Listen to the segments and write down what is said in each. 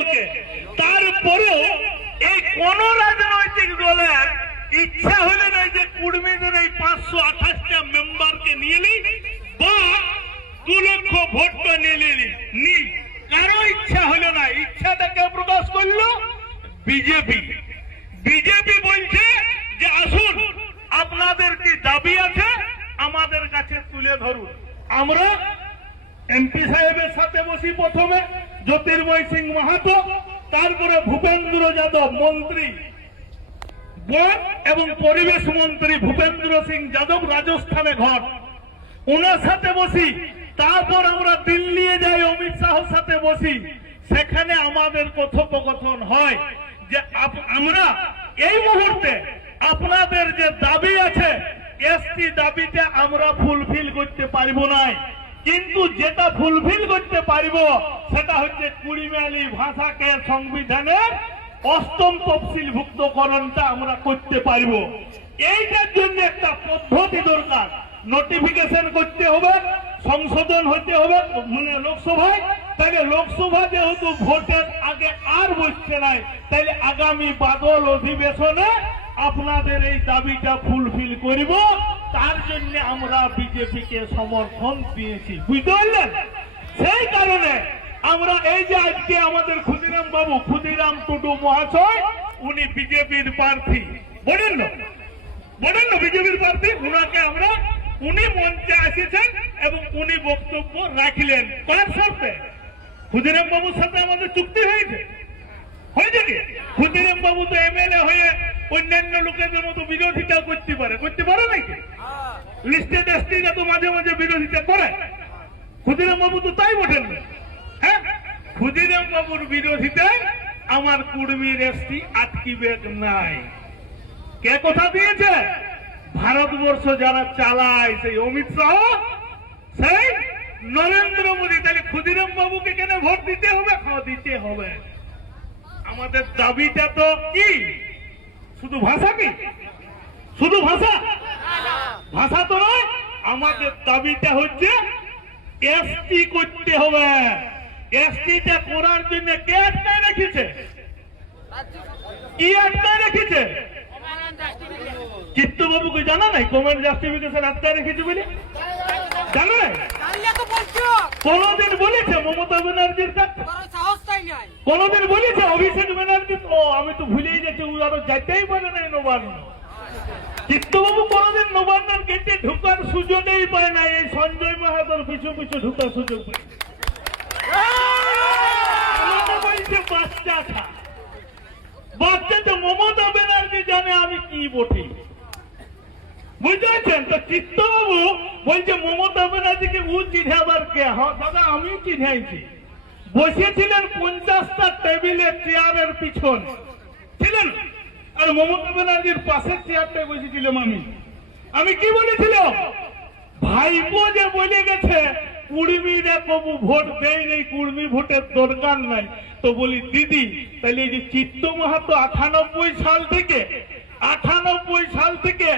দলকে। তারপরেও এই কোন রাজনৈতিক দলের ইচ্ছা হলে না যে কুর্মীদের এই 528টা মেম্বারকে নিয়ে নিই বা 2 লক্ষ ভোটটা নিয়ে নিই, কারো ইচ্ছা হলো না। ইচ্ছাটাকে প্রকাশ করলো বিজেপি। বিজেপি বলছে যে আসুন, আপনাদের কি দাবি আছে আমাদের কাছে তুলে ধরুন। আমরা এমপি সাহেবের সাথে বসি, প্রথমে জ্যোতির্ময় সিং মাহাতো, তারপরে ভূপেন্দ্র যাদব মন্ত্রী বন এবং পরিবেশ মন্ত্রী ভূপেন্দ্র সিং যাদব রাজস্থানে ঘর, ওনার সাথে বসি। তারপর আমরা দিল্লি যাই, অমিত শাহর সাথে বসি। সেখানে আমাদের কথোপকথন হয় যে আমরা এই মুহূর্তে আপনাদের যে দাবি আছে এসটি দাবিটা আমরা ফুলফিল করতে পারবো না, কিন্তু যেটা ফুলফিল করতে পারবো সেটা হচ্ছে কুড়িমালি ভাষাকে সংবিধানের 8ম তফসিলভুক্তকরণটা আমরা করতে পারবো। এইটার জন্য একটা পদ্ধতি দরকার, নোটিফিকেশন করতে হবে, সংশোধন হতে হবে মানে লোকসভায়। তাহলে লোকসভা যেহেতু ভোটের আগে আর বসছে নাই, তাহলে আগামী বাদল অধিবেশনে আপনাদের এই দাবিটা ফুলফিল করব। তার জন্য আমরা বিজেপিকে সমর্থন দিয়েছি, বুঝতে পারলেন? সেই কারণে আমরা এই যে আজকে আমাদের ক্ষুদিরাম বাবু, ক্ষুদিরাম টুডু মহাশয়, উনি বিজেপির প্রার্থী, বলেন না বিজেপির প্রার্থী, উনাকে আমরা, উনি মঞ্চে এসেছেন এবং উনি বক্তব্য রাখলেন। কার শর্তে? ক্ষুদিরাম বাবুর সাথে আমাদের চুক্তি হয়েছে কি? ক্ষুদিরাম বাবু তো এমএলএ হয়ে অন্যান্য লোকেদের মতো বিরোধিতা করতে পারে নাকি? লিস্টে দেশটিরা তো মাঝে মাঝে বিরোধিতা করে, ক্ষুদিরাম বাবু তো তাই বটেন না। হ্যাঁ, ক্ষুদিরাম বাবুর বিরোধিতায় আমার কুর্মীর এসটি আটকিবে নাই। কে কথা দিয়েছে? ভারতবর্ষ যারা চালায়, সেই অমিত শাহ, সেই নরেন্দ্র মোদী। তাহলে ক্ষুদিরাম বাবুকে কেন ভোট দিতে হবে? দিতে হবে। আমাদের দাবিটা তো কি শুধু ভাষা? কি শুধু ভাষা? ভাষা তো নয়, আমাদের দাবিটা হচ্ছে এসটি করতে হবে। এসটিটা করার জন্য কে আটকায় রেখেছে? কি আটকায় রেখেছে? চিত্তবাবুকে জানা নাই কমেন্ট জাস্টিফিকেশন আটকায় রেখেছে বলে? জানা নাই? কোনদিন বলেছে মমতা ব্যানার্জির কাছে? কোনদিন বলেছে অভিষেক ব্যানার্জি? আমি তো ভুলেই গেছি, ও আরো যাইতেই পারে না নবান্ন। চিত্তবাবু কোনদিন নবান্নের গেটে ঢুকার সুযোগই পায় না, এই সঞ্জয় মাহাতোর পিছু পিছু ঢুকার সুযোগ পায়। বলছে বাচ্চা তো মমতা ব্যানার্জি জানে আমি কি বটি, বুঝতে পারছেন তো? চিত্তবাবু বলছে মমতা ব্যানার্জিকে ও চিঠাবার কে? হ্যাঁ দাদা, আমি চিঠাইছি। বসেছিলেন 50টা টেবিলে, চেয়ারের পিছন ছিলেন, আর মমতা ব্যানার্জির পাশের চেয়ারটায় বসেছিলাম আমি কি বলেছিলাম? ভাইপো যে বলে গেছে কুর্মীরা কবু ভোট দেয় নেই, কুর্মী ভোটের দরকার নাই, তো বলি দিদি তাহলে এই যে চিত্ত মাহাতো 98 সাল থেকে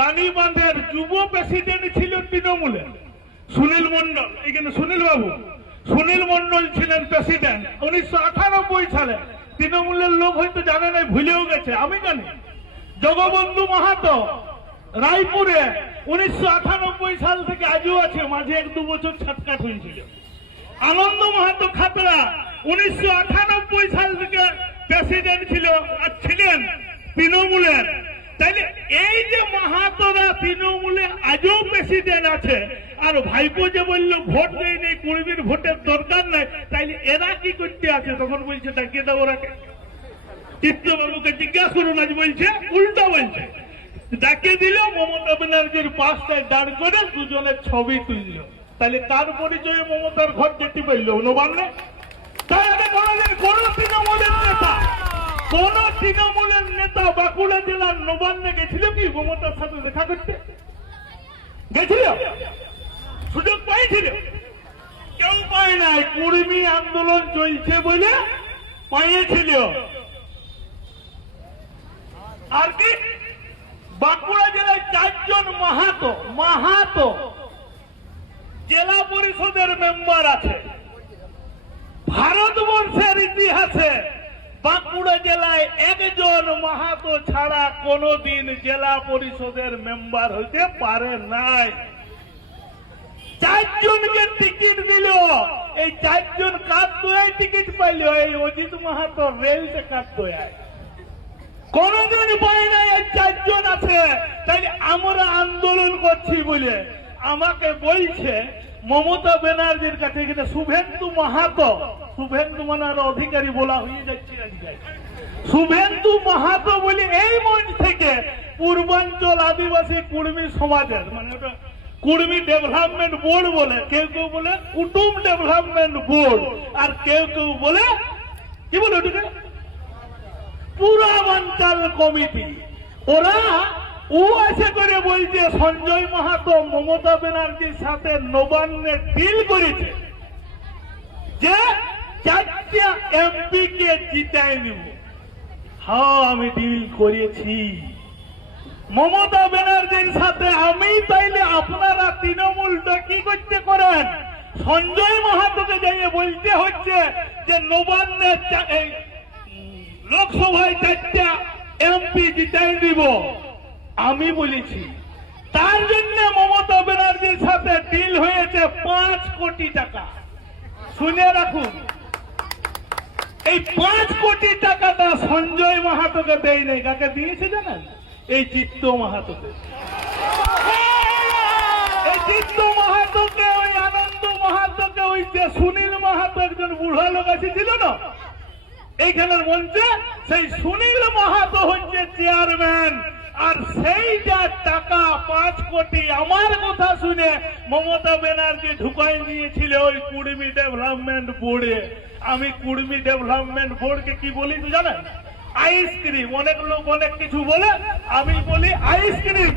রানীবাঁধের যুব প্রেসিডেন্ট ছিল তৃণমূলের, সুনীল মন্ডল, এখানে সুনীল মন্ডল ছিলেন প্রেসিডেন্ট 1998 সালে। তৃণমূলের লোক হয়তো জানে নাই, ভুলেও গেছে, আমি জানি। জগবন্ধু মাহাতো রায়পুরে 1998 সাল থেকে আজও আছে, মাঝে 1-2 বছর ছাটকাট হয়েছিল। আনন্দ মাহাতো খাতড়া 1998 সাল থেকে প্রেসিডেন্ট ছিল আর ছিলেন তৃণমূলের। তাইলে এই যে মাহাতোরা তৃণমূলে আজও প্রেসিডেন্ট আছে, আর ভাইপো যে বললো ভোট দেয় নেই, কুর্মীর ভোটের দরকার নাই, তাইলে এরা কি করতে আছে? তখন বলছে ডাকিয়ে দাও ওরাকে। চিত্তবাবুকে জিজ্ঞাসা করুন, আজ বলছে উল্টা বলছে। ডাকিয়ে দিল, মমতা ব্যানার্জির পাশটায় দাঁড় করে দুজনের ছবি তুলল। তাহলে তার পরিচয়ে মমতার ঘর যেতে পারল নবান্নে? তাই আগে কোনদিন কোন তৃণমূলের নেতা বাঁকুড়া জেলার নবান্নে গেছিল কি মমতার সাথে দেখা করতে? গেছিল? সুযোগ পাইছিল? কেউ পায় নাই। কুর্মী আন্দোলন চলছে বলে পাইয়েছিল। আর কি বাঁকুড়া জেলায় 4 জন মাহাতো জেলা পরিষদের মেম্বার আছে। ভারতবর্ষের ইতিহাসে বাঁকুড়া জেলায় একজন মাহাতো ছাড়া কোনোদিন জেলা পরিষদের মেম্বার হইতে পারে নাই। 4 জনকে টিকিট দিল, এই 4 জন কার দয়ায় টিকিট পাইল? এই অজিত মাহাতো রেলতে কার দয়ায়, কোনদিন পাই নাই। এই 4 জন আছে, তাই আমরা আন্দোলন করছি বলে আমাকে বলছে মমতা ব্যানার্জির কাছে এখানে শুভেন্দু মাহাতো, শুভেন্দু মানে আরো অধিকারী বলা হয়ে যাচ্ছে আজকে, শুভেন্দু মাহাতো বলে এই মঞ্চ থেকে পূর্বাঞ্চল আদিবাসী কুর্মী সমাজের, মানে ওটা কুর্মী ডেভেলপমেন্ট বোর্ড বলে, কেউ কেউ বলে কুটুম ডেভেলপমেন্ট বোর্ড, আর কেউ কেউ বলে কি বলে ওটাকে পূর্বাঞ্চল কমিটি। ওরা ও আছে করে বলছে সঞ্জয় মাহাতো মমতা ব্যানার্জির সাথে নবান্নে ডিল করেছে যে 4টা এমপি কে জিতাই নিব। হ্যাঁ, আমি ডিল করেছি মমতা ব্যানার্জির সাথে। আমি তাইলে আপনারা তৃণমূলটা কি করতে করেন? সঞ্জয় মাহাতোকে যাইয়ে বলতে হচ্ছে যে নবান্নে লোকসভায় 4টা এমপি জিতাই দিব। আমি বলেছি তার জন্য মমতা ব্যানার্জির সাথে ডিল হয়েছে 5 কোটি টাকা। শুনে রাখুন, এই 5 কোটি টাকাটা সঞ্জয় মাহাতোকে দেয় নাই। কাকে দিয়েছে জানেন? এই চিত্ত মাহাতোকে। এই চিত্ত মাহাতোকে, ওই আনন্দ মাহাতোকে, ওই যে সুনীল মাহাতো একজন বুড়া লোক আছে ছিল না এইখানের মঞ্চে, সেই সুনীল মাহাতো হচ্ছে চেয়ারম্যান। আর সেইটা টাকা 5 কোটি আমার কথা শুনে মমতা ব্যানার্জি ঢুকাই নিয়েছিল ওই কুর্মী ডেভেলপমেন্ট বোর্ডে। আমি কুর্মী ডেভেলপমেন্ট বোর্ডকে কি বলি তো জানেন? আইসক্রিম। অনেক লোক অনেক কিছু বলে, আমি বলি আইসক্রিম।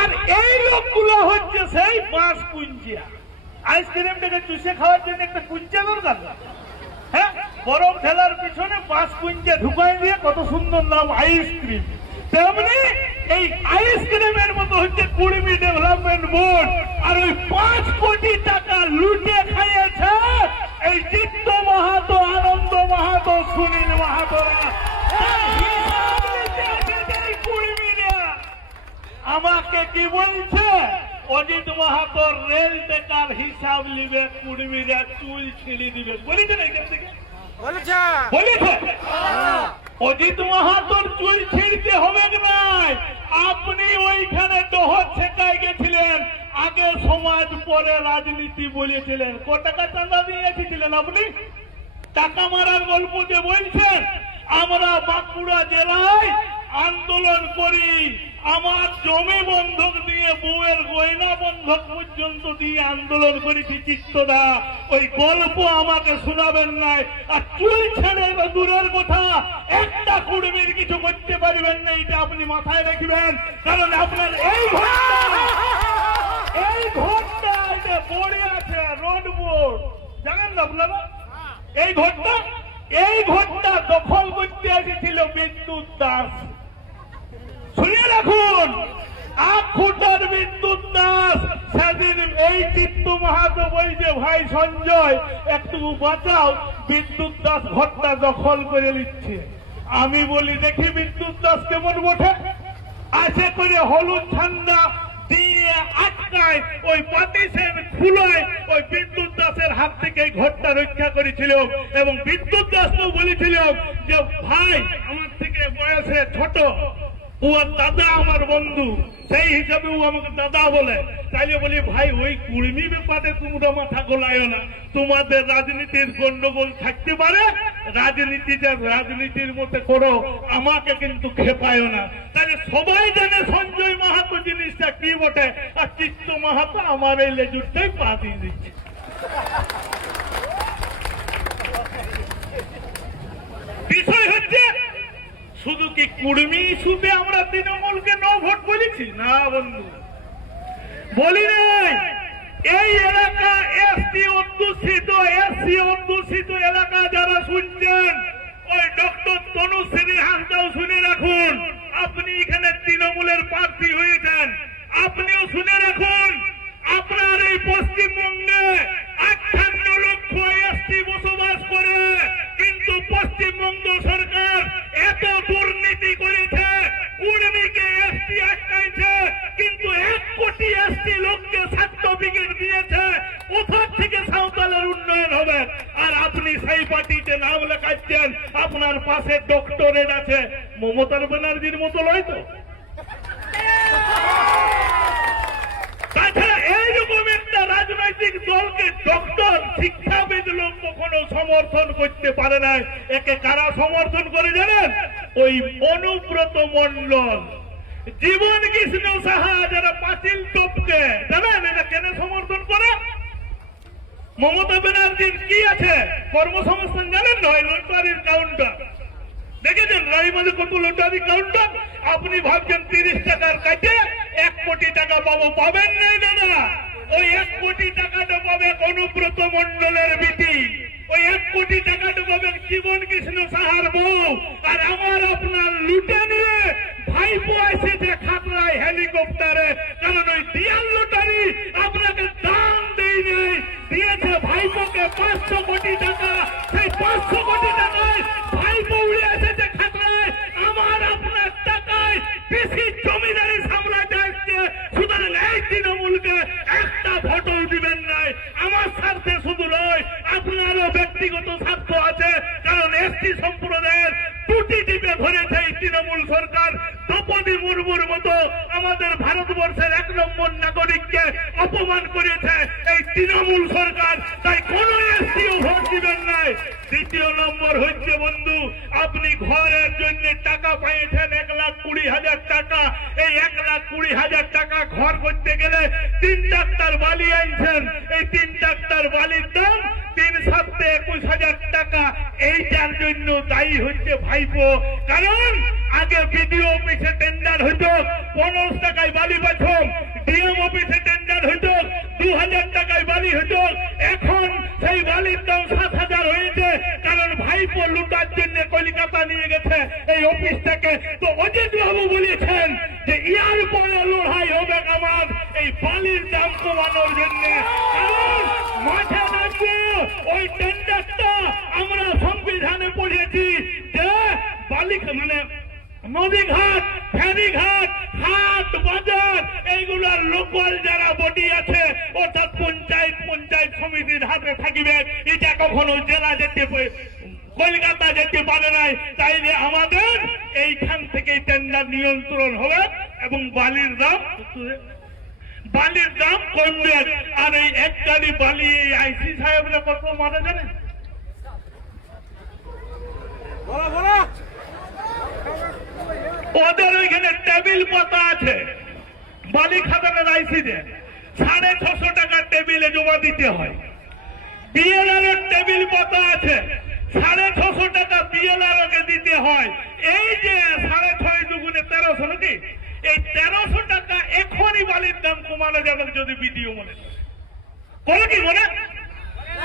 আর এই লোকগুলো হচ্ছে সেই 5 কুঞ্চিয়া। আইসক্রিমটাকে চুষে খাওয়ার জন্য একটা কুঞ্চা দরকার, হ্যাঁ, বরফ ঠেলার পিছনে 5 কুঞ্চে ঢুকাই দিয়ে কত সুন্দর নাম আইসক্রিম। তেমনি এই আইসক্রিমের মতো হচ্ছে কুর্মী ডেভেলপমেন্ট বোর্ড। আর ওই 5 কোটি টাকা লুটে খাইয়েছে এই চিত্ত মাহাতো, আনন্দ মাহাতো, সুনীল মাহাতোরা। আমাকে কি বলছে? অজিত মাহাতোর রেল টেকার হিসাব নিবে, কুর্মীরা চুল ছিঁড়ে দিবে বলেছে না? এখান থেকে বলেছে অজিত মাহাতোর চুল ছিঁড়তে হবে নাই। আপনি ওইখানে ডহর ছেকায় গেছিলেন, আগে সমাজ পরে রাজনীতি বলেছিলেন। ক টাকা চাঁদা দিয়ে এসেছিলেন আপনি? টাকা মারার গল্প যে বলছেন, আমরা বাঁকুড়া জেলায় আন্দোলন করি, আমার জমি বন্ধক দিয়ে, বউয়ের গয়না বন্ধক পর্যন্ত দিয়ে আন্দোলন করেছি। চিত্তদা ওই গল্প আমাকে শোনাবেন নাই। আর চুল ছেড়ে দূরের কথা, একটা কুর্মীর কিছু করতে পারবেন না, এটা আপনি মাথায় রাখবেন। কারণ আপনার এই ঘরটা বোর্ডে আছে, রোড বোর্ড, জানেন না আপনারা? এই ঘরটা দখল করতে এসেছিল বিদ্যুৎ দাস। শুনে রাখুন, 8 ফুটার বিদ্যুৎ দাস সেদিন এই চিত্ত মাহাতো বলছে ভাই সঞ্জয় একটু বাঁচাও, বিদ্যুৎ দাস ঘরটা দখল করে নিচ্ছে। আমি বলি দেখি বিদ্যুৎ দাস কেমন বটে। আছে করে হলুদ ঠান্ডা দিয়ে আটকায় ওই পাটিসের খুলায় ওই বিদ্যুৎ দাসের হাত থেকে এই ঘরটা রক্ষা করেছিল। এবং বিদ্যুৎ দাস তো বলেছিল যে ভাই আমার থেকে বয়সে ছোট, ও দাদা আমার বন্ধু, সেই হিসাবে ও আমাকে দাদা বলে। তাইলে বলি ভাই ওই কুর্মী ব্যাপারে তোমরা মাথা গোলায় না, তোমাদের রাজনীতির গন্ডগোল থাকতে পারে, রাজনীতির মধ্যে করো, আমাকে কিন্তু খেপায় না। তাহলে সবাই জানে সঞ্জয় মাহাতো জিনিসটা কি বটে, আর চিত্ত মাহাতো আমার এই লেজুরটাই পা দিয়ে দিচ্ছে। বিষয় হচ্ছে শুধু কি কুর্মী ইস্যুতে আমরা তৃণমূলকে নো ভোট বলেছি? না বন্ধু, বলি নাই। এই এলাকা এসসি অধ্যুষিত এলাকা যারা শুনছেন, ওই ডক্টর তনুশ্রী হাসদাও শুনে রাখুন, আপনি এখানে তৃণমূলের প্রার্থী হয়েছেন, আপনিও শুনে রাখুন, আপনার এই পশ্চিমবঙ্গে 58 লক্ষ আপনি সেই পার্টিতে নাম লেখাচ্ছেন, আপনার পাশে ডক্টরেট আছে, মমতা ব্যানার্জির মতো নয় তো? তাছাড়া এইরকম একটা রাজনৈতিক দলকে ডক্টর শিক্ষাবিদ লোক কখনো সমর্থন করতে পারে না। একে কারা সমর্থন করে জানেন? ওই অনুব্রত মণ্ডল, জীবন কৃষ্ণ সাহা, যারা পাঁচিল টপকে, জানেন এটা কেন সমর্থন করে? মমতা ব্যানার্জির কি আছে কর্মসংস্থান জানেন? নয় লটারির কাউন্টার দেখেছেন? রাইমালে কত লটারি কাউন্টার? আপনি ভাবছেন 30 টাকার কাটে 1 কোটি টাকা পাবো, পাবেন নাই দাদা। ওই 1 কোটি টাকাটা পাবে অনুব্রত মণ্ডলের বিটি, ওই 1 কোটি টাকাটা পাবে জীবন কৃষ্ণ সাহার বউ। আর আমার আপনার লুটে নিয়ে ভাইপো এসেছে খাতড়ায় হেলিকপ্টারে, কারণ ওই দিয়াল লটারি আপনাকে দাম দেই নেই, দিয়েছে ভাইপোকে 500 কোটি টাকা। সেই 500 কোটি টাকায় ভাইপো উড়ে এসেছে খাতড়ায়, আমার আপনার টাকায় বেশি জমিদারি সামলাতে আসছে। সুতরাং এই তৃণমূলকে একটা ভোটও দিবেন নাই। আমার স্বার্থে শুধু নয়, আপনারও ব্যক্তিগত স্বার্থ আছে, কারণ এসটি সম্প্রদায়ের টুটি টিপে ধরেছে এই তৃণমূল সরকার। দ্রৌপদী মুর্মুর মতো আমাদের ভারতবর্ষের 1 নম্বর নাগরিককে অপমান করেছে এই তৃণমূল সরকার, তাই কোন এসটিও ভোট দিবেন নাই। দ্বিতীয় নম্বর হচ্ছে বন্ধু, আপনি ঘরের জন্য টাকা পেয়েছেন 1,20,000 টাকা। এই 1,20,000 টাকা ঘর করতে গেলে 3 ট্রাক্টর বালি আনছেন, এই 3 ট্রাক্টর বালির দাম 3/7 21,000 টাকা। এইটার জন্য দায়ী হচ্ছে ভাইপো, কারণ আগে বিডিও অফিসে টেন্ডার হইতো 15 টাকায় বালি পাচ্ছম, ডিএম অফিসে টেন্ডার হইতো 2,000 টাকায় বালি হইতো, এখন সেই বালির দাম 7,000 হয়েছে, কারণ ভাইপো লুটার জন্য কলকাতা নিয়ে গেছে এই অফিসটাকে। তো অজিত বাবু বলেছেন যে ইয়ার পরে লড়াই হবে আমার এই বালির দাম কমানোর জন্য, কারণ মাঠে নামবো ওই টেন্ডারটা আমরা সংবিধানে পড়েছি যে বালি মানে নদীঘাট, ফেরিঘাট, হাট, বাজার, এইগুলার লোকাল যারা বডি আছে অর্থাৎ পঞ্চায়েত সমিতির হাতে থাকিবে। এটা কখনো জেলা যেতে কলকাতা যেতে পারে নাই। তাইলে আমাদের এইখান থেকে টেন্ডার নিয়ন্ত্রণ হবে এবং বালির দাম কমবে। আর এই 1 গাড়ি বালি এই আইসি সাহেবরা কত মারা জানেন? ওদের ওইখানে টেবিল পাতা আছে বালি খাদানের আইসিতে, 650 টাকা টেবিলে জমা দিতে হয়। বিএলআর টেবিল পাতা আছে 650 টাকা বিএলআর কে দিতে হয়। এই যে 6.5 দুগুণে 1300 নাকি, এই 1300 টাকা এখনই বালির দাম কমানো যাবে যদি বিডিও মনে করে। কি মনে?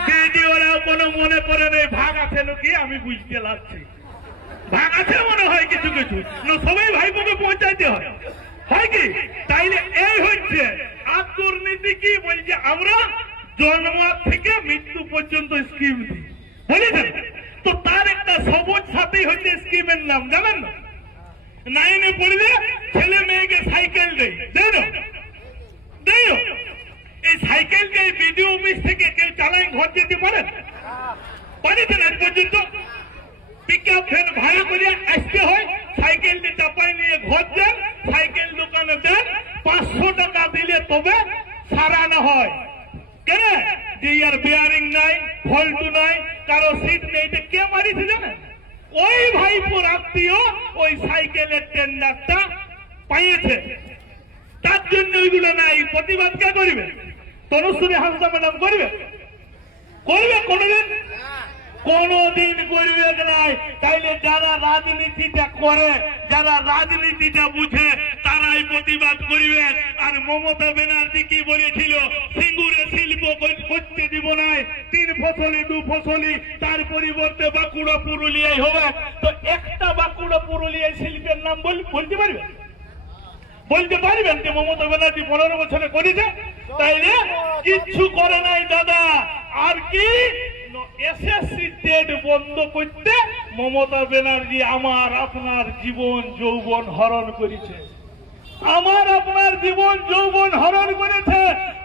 বিডিওরাও কোনো মনে করে নেই ভাগ আছে নাকি, আমি বুঝতে লাগছি ভাগ আছে মনে হয় কিছু কিছু না, সবাই ভাইপোকে পৌঁছাইতে হয় কি? তাইলে এই হচ্ছে আর দুর্নীতি কি বলছে, আমরা জন্ম থেকে মৃত্যু পর্যন্ত স্কিম দিই বুঝেছেন? তো তার একটা সবুজ সাথী হচ্ছে স্কিমের নাম জানেন না? 9-এ পড়লে ছেলে মেয়েকে সাইকেল দেয়, দেয় এই সাইকেলকে বিডিও অফিস থেকে কেউ চালাই ঘর যেতে পারেন? পারেছেন আজ পর্যন্ত? পিকআপ ভ্যান ভাড়া করে আসতে হয়, সাইকেলটি চাপাই নিয়ে ঘর দেন, সাইকেল দোকানে দেন, 500 টাকা দিলে তবে সারানো হয়। কেন? যে ইয়ার বেয়ারিং নাই, ফল্টু নাই, কারো সিট নেই, এটা কে মারিছে জানেন? ওই ভাইপোর আত্মীয় ওই সাইকেলের টেন্ডারটা পাইয়েছে, তার জন্য ওইগুলো নাই। প্রতিবাদ কে করবে? তনুশ্রী হাঁসদা ম্যাডাম করবে? কোনদিন করবে নাই। তাইলে যারা রাজনীতিটা করে, যারা রাজনীতিটা বুঝে, তারাই প্রতিবাদ করবে। আর মমতা ব্যানার্জি কি বলেছিল? সিঙ্গুরে শিল্প করতে দিব নাই, 3 ফসলি 2 ফসলি, তার পরিবর্তে বাঁকুড়া পুরুলিয়ায় হবে। তো একটা বাঁকুড়া পুরুলিয়ায় শিল্পের নাম বলতে পারবেন? বলতে পারবেন যে মমতা ব্যানার্জি 15 বছরে করেছে? তাইলে কিচ্ছু করে নাই দাদা। আর কি এসএসসি টেট বন্ধ করতে মমতা ব্যানার্জি আমার আপনার জীবন যৌবন হরণ করেছে, আমার আপনার জীবন যৌবন হরণ করেছে।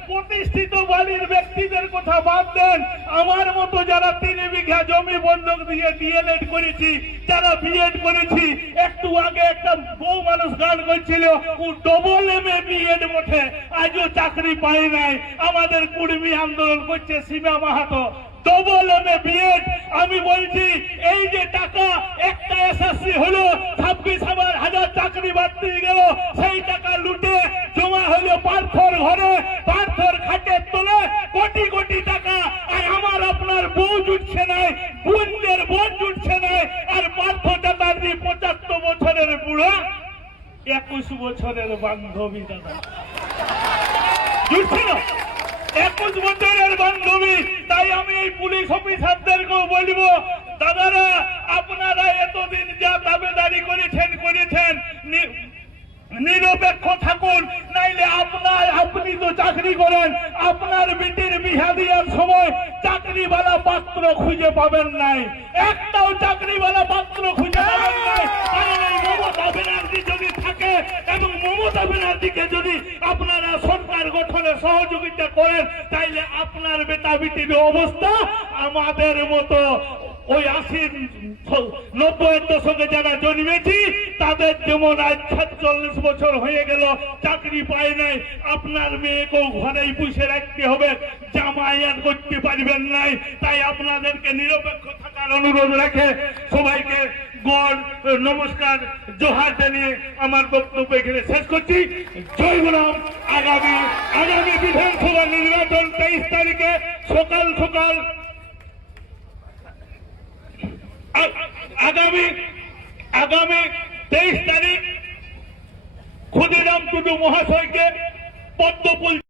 প্রতিষ্ঠিত বাড়ির ব্যক্তিদের কথা বাদ দেন, আমার মতো যারা 3 বিঘা জমি বন্ধক দিয়ে ডিএলএড করেছি, যারা বিএড করেছি, একটু আগে একটা বউ মানুষ গান করছিল ও ডবল এমএ বিএড বটে, আজও চাকরি পায় নাই। আমাদের কুর্মী আন্দোলন করছে সীমা মাহাতো, ডবল এমএ বিএড। আমি বলছি এই যে টাকা একটা এসএসসি হলো 26,000 চাকরি বাদ দিয়ে গেল, সেই টাকা লুটে জমা হলো পার্থর ঘরে, পার্থর খাটের তলে কোটি কোটি টাকা। আর আমার আপনার বউ জুটছে নাই, বোনদের বোন জুটছে নাই। আর পার্থ চ্যাটার্জি 75 বছরের বুড়া, 21 বছরের বান্ধবী দাদা জুটছে না, 21 বছরের বান্ধবী। তাই আমি এই পুলিশ অফিসারদেরকেও বলবো, দাদারা আপনারা এতদিন যা দাবেদারি করেছেন নিরপেক্ষ থাকুন, নাইলে আপনি তো চাকরি করেন, আপনার বেটির বিহা দেওয়ার সময় চাকরিওয়ালা পাত্র খুঁজে পাবেন নাই, একটাও চাকরিওয়ালা পাত্র খুঁজে পাবেন নাই। কারণ এই মমতা ব্যানার্জি যদি থাকে এবং মমতা ব্যানার্জিকে যদি আপনারা সরকার গঠনে সহযোগিতা করেন, তাইলে আপনার বেটা বেটির অবস্থা আমাদের মতো ওই 80-90-এর দশকে যারা জন্মেছি তাদের যেমন আজ 46 বছর হয়ে গেল চাকরি পায় নাই। আপনার মেয়েকেও ঘরেই পুষে রাখতে হবে, জামায়াত করতে পারবেন নাই। তাই আপনাদেরকে নিরপেক্ষ থাকার অনুরোধ রাখে সবাইকে গড় নমস্কার জোহার জানিয়ে আমার বক্তব্য এখানে শেষ করছি। জয় গুলাম। আগামী বিধানসভা নির্বাচন 23 তারিখে সকাল আগামী 23 তারিখ ক্ষুদিরাম টুডু মহাশয়কে পদ্মফুল